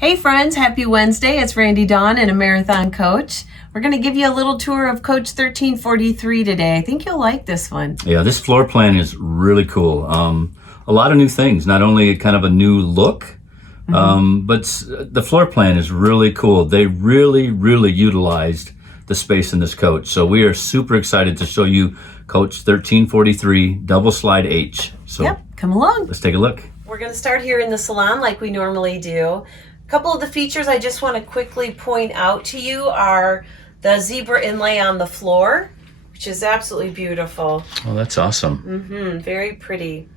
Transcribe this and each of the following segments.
Hey friends, happy Wednesday. It's Randy Dawn and a marathon coach. We're going to give you a little tour of Coach 1343 today. I think you'll like this one. Yeah, this floor plan is really cool. A lot of new things, not only kind of a new look, but the floor plan is really cool. They really utilized the space in this coach. So we are super excited to show you Coach 1343 Double Slide H. So yep, come along. Let's take a look. We're going to start here in the salon like we normally do. A couple of the features I just want to quickly point out to you are the zebra inlay on the floor, which is absolutely beautiful. Oh, that's awesome. Very pretty.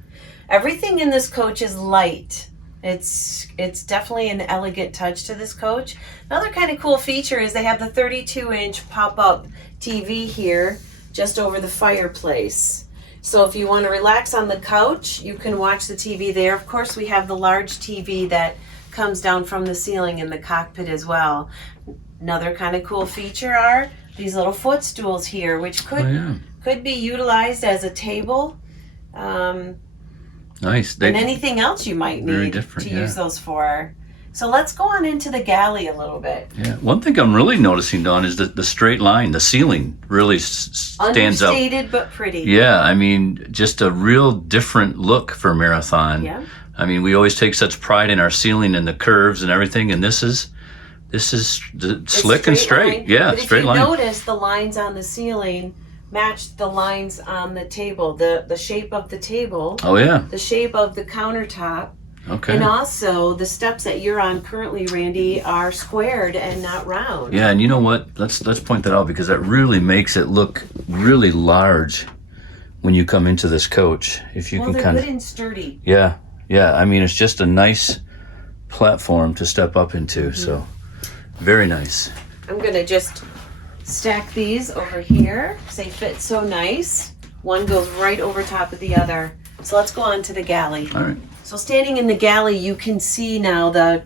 Everything in this coach is light. It's definitely an elegant touch to this coach. Another kind of cool feature is they have the 32-inch pop-up TV here just over the fireplace. So if you want to relax on the couch, you can watch the TV there. Of course, we have the large TV that comes down from the ceiling in the cockpit as well. Another kind of cool feature are these little footstools here, which could be utilized as a table. Nice. And anything else you might need to use those for. So let's go on into the galley a little bit. Yeah. One thing I'm really noticing, Dawn, is that the straight line, the ceiling really stands out. Understated but pretty. Yeah, I mean, just a real different look for marathon. Yeah. I mean, we always take such pride in our ceiling and the curves and everything, and this is slick and straight. Line. Yeah, but straight line. If you notice, the lines on the ceiling match the lines on the table, the shape of the table. Oh yeah. The shape of the countertop. Okay. And also, the steps that you're on currently, Randy, are squared and not round. Yeah, and you know what? Let's point that out because that really makes it look really large when you come into this coach. If you can they're kind good and sturdy. Yeah. I mean, it's just a nice platform to step up into. So, very nice. I'm gonna just stack these over here because they fit so nice. One goes right over top of the other. So let's go on to the galley. All right. So standing in the galley, you can see now the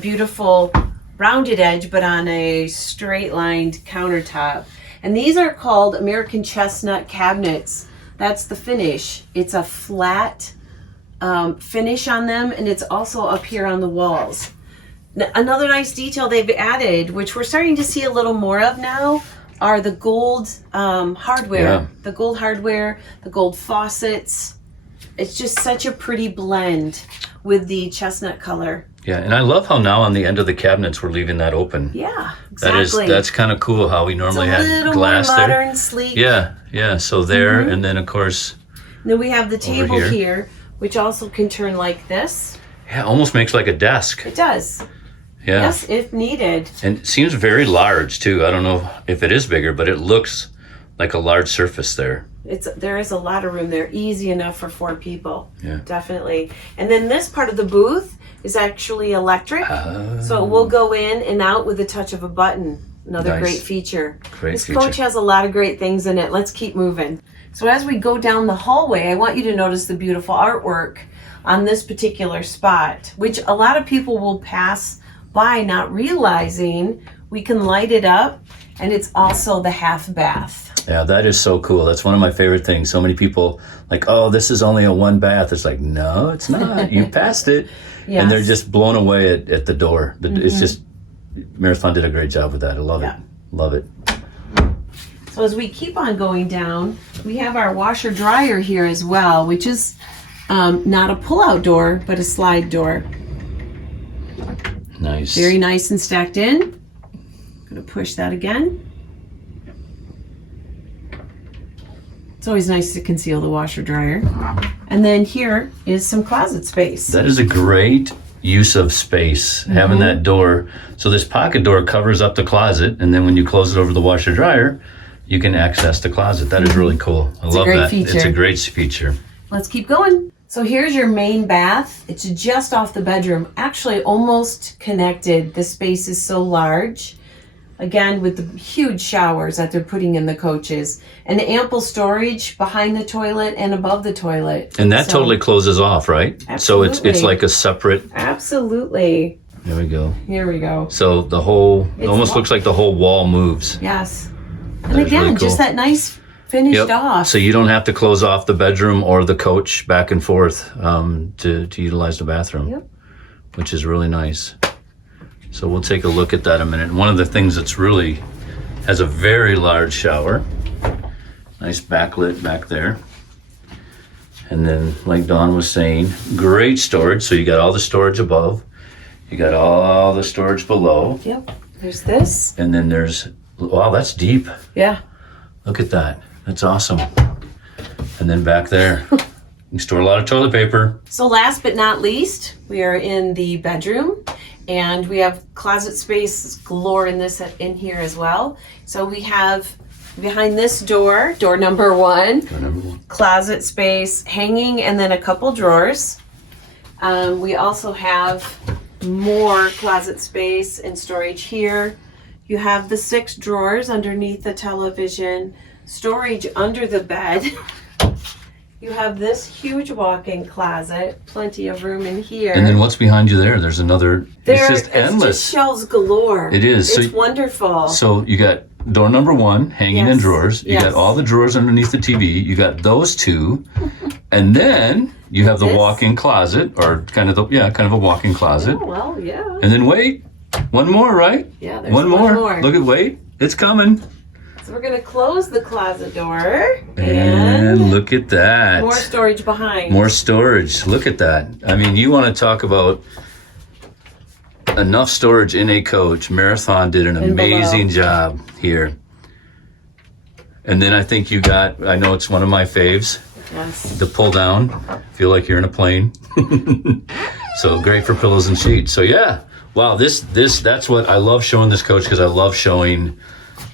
beautiful rounded edge, but on a straight lined countertop. And these are called American chestnut cabinets. That's the finish. It's a flat finish on them, and it's also up here on the walls. Another nice detail they've added, which we're starting to see a little more of now, are the gold hardware. Yeah. The gold hardware, the gold faucets. It's just such a pretty blend with the chestnut color. Yeah, and I love how now on the end of the cabinets we're leaving that open. Yeah, exactly. That's kind of cool how we normally had glass more modern, there. Sleek. Yeah. So there, and then of course. Then we have the table here, which also can turn like this. Yeah, almost makes like a desk. It does. Yeah. Yes, if needed. And it seems very large too. I don't know if it is bigger, but it looks like a large surface there. There is a lot of room there, easy enough for 4 people. Yeah. Definitely. And then this part of the booth is actually electric. So it will go in and out with the touch of a button. Another great feature. This coach has a lot of great things in it. Let's keep moving. So as we go down the hallway, I want you to notice the beautiful artwork on this particular spot, which a lot of people will pass by not realizing we can light it up, and it's also the half bath. Yeah, that is so cool. That's one of my favorite things. So many people like, oh, this is only a 1 bath. It's like, no, it's not. You passed it. Yes. And they're just blown away at the door. It's just, Marathon did a great job with that. I love it. Love it. So as we keep on going down, we have our washer dryer here as well, which is not a pull-out door, but a slide door. Nice. Very nice and stacked in. I'm going to push that again. It's always nice to conceal the washer dryer. And then here is some closet space. That is a great use of space, having that door. So this pocket door covers up the closet, and then when you close it over the washer dryer, you can access the closet. That is really cool. I love that. It's a great feature. Let's keep going. So here's your main bath. It's just off the bedroom, actually almost connected. The space is so large. Again, with the huge showers that they're putting in the coaches, and ample storage behind the toilet and above the toilet. And that totally closes off, right? Absolutely. So it's like a separate. Absolutely. There we go. Here we go. So the whole, it almost looks like the whole wall moves. Yes. And again, really cool. Just that nice finished off. So you don't have to close off the bedroom or the coach back and forth to utilize the bathroom, which is really nice. So we'll take a look at that in a minute. One of the things that's really has a very large shower. Nice backlit back there. And then, like Dawn was saying, great storage. So you got all the storage above. You got all the storage below. Yep. There's this. And then there's, wow, that's deep. Yeah. Look at that. That's awesome. And then back there, you can store a lot of toilet paper. So last but not least, we are in the bedroom, and we have closet space galore in here as well. So we have behind this door number one, closet space, hanging, and then a couple drawers. We also have more closet space and storage here. You have the 6 drawers underneath the television, storage under the bed. You have this huge walk-in closet, plenty of room in here. And then what's behind you there? There's another, it's just endless. It's just shelves galore. It is. It's wonderful. So you got door number one, hanging in drawers. You Yes. got all the drawers underneath the TV. You got those 2. And then you have the This. walk-in closet, or kind of a walk-in closet. Oh, well, yeah. And then wait, one more, right? Yeah, there's one more. Look at, wait, it's coming. So we're going to close the closet door. And look at that. More storage behind. More storage. Look at that. I mean, you want to talk about enough storage in a coach. Marathon did an amazing job here. And then I think you got, I know it's one of my faves, Yes. the pull down. Feel like you're in a plane. So great for pillows and sheets. So yeah, wow, that's what I love showing this coach, because I love showing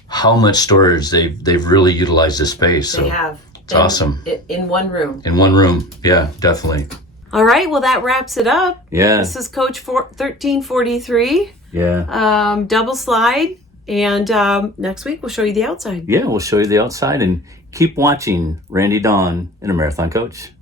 how much storage they've really utilized this space. So They have. it's awesome. In one room. In one room. Yeah, definitely. All right, well, that wraps it up. Yeah. This is Coach 1343, Yeah. double slide. And next week, we'll show you the outside. Yeah, we'll show you the outside, and keep watching Randy Dawn in a Marathon Coach.